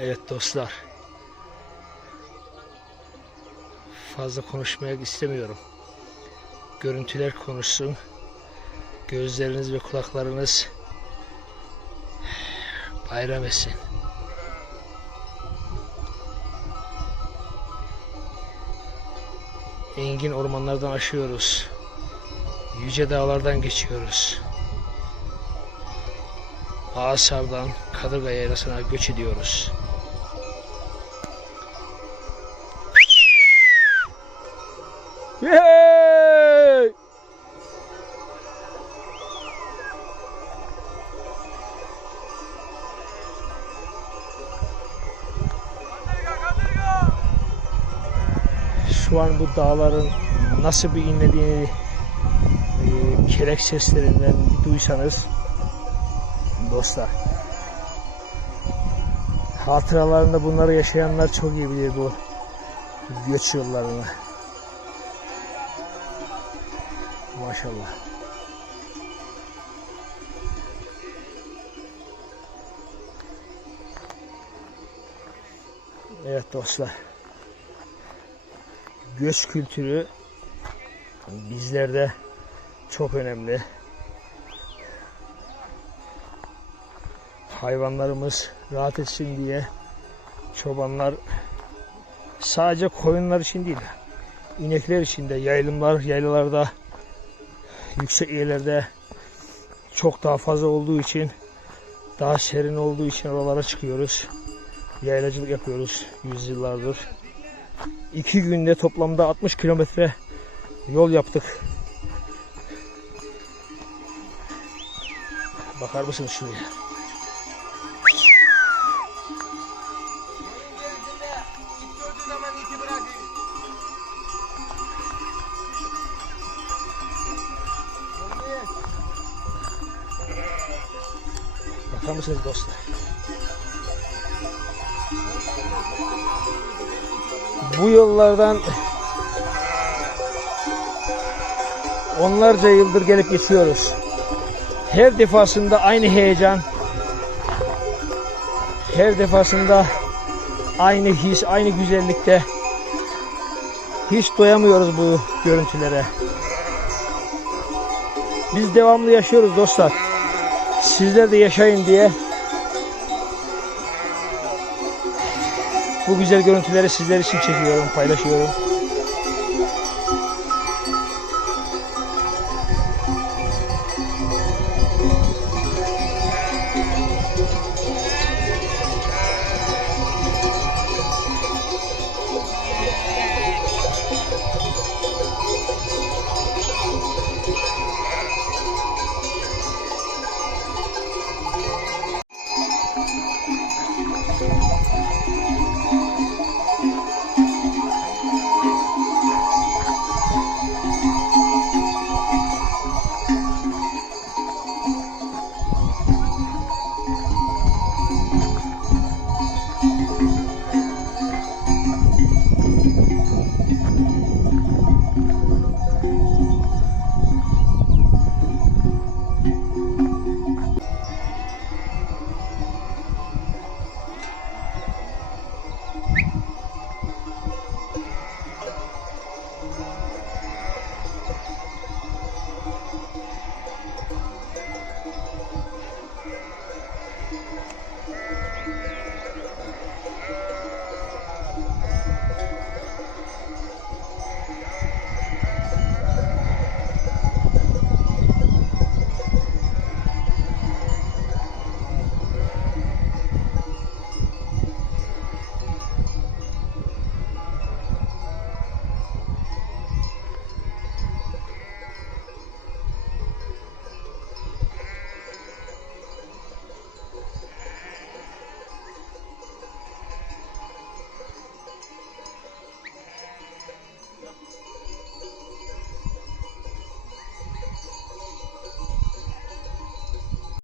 Evet dostlar. Fazla konuşmaya istemiyorum. Görüntüler konuşsun. Gözleriniz ve kulaklarınız bayram etsin. Engin ormanlardan aşıyoruz. Yüce dağlardan geçiyoruz. Ağasar'dan Kadırga Yaylası'na göç ediyoruz. Yay! Şu an bu dağların nasıl bir inlediğini e, kelek seslerinden duysanız dostlar. Hatıralarında bunları yaşayanlar çok iyi bilir bu göç yollarını. Maşallah. Evet dostlar. Göç kültürü bizlerde çok önemli. Hayvanlarımız rahat etsin diye çobanlar sadece koyunlar için değil, inekler için de yaylımlar, yaylalarda yüksek yerlerde çok daha fazla olduğu için daha serin olduğu için oralara çıkıyoruz. Yaylacılık yapıyoruz yüzyıllardır. İki günde toplamda 60 kilometre yol yaptık. Bakar mısınız şuraya? Bakar dostlar? Bu yollardan onlarca yıldır gelip geçiyoruz. Her defasında aynı heyecan, her defasında aynı his, aynı güzellikte hiç doyamıyoruz bu görüntülere. Biz devamlı yaşıyoruz dostlar. Sizler de yaşayın diye bu güzel görüntüleri sizler için çekiyorum, paylaşıyorum.